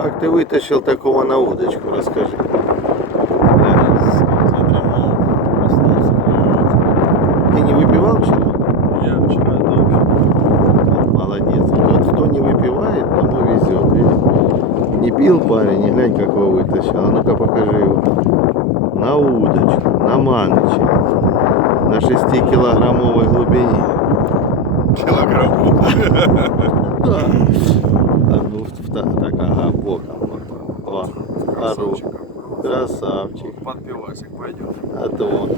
Как ты вытащил такого на удочку, расскажи. Задремал, проснулся, клюет. Ты не выпивал вчера? Я вчера тоже. Молодец. Вот кто не выпивает, тому везет. Видишь? Не пил парень, не глянь, как его вытащил. А ну-ка покажи его. На удочку, на маныче. На 6-килограммовой глубине. Килограмм. Да. А ну, так, ага, боком. О, хорош. Красавчик. Под пивасик пойдет. А то.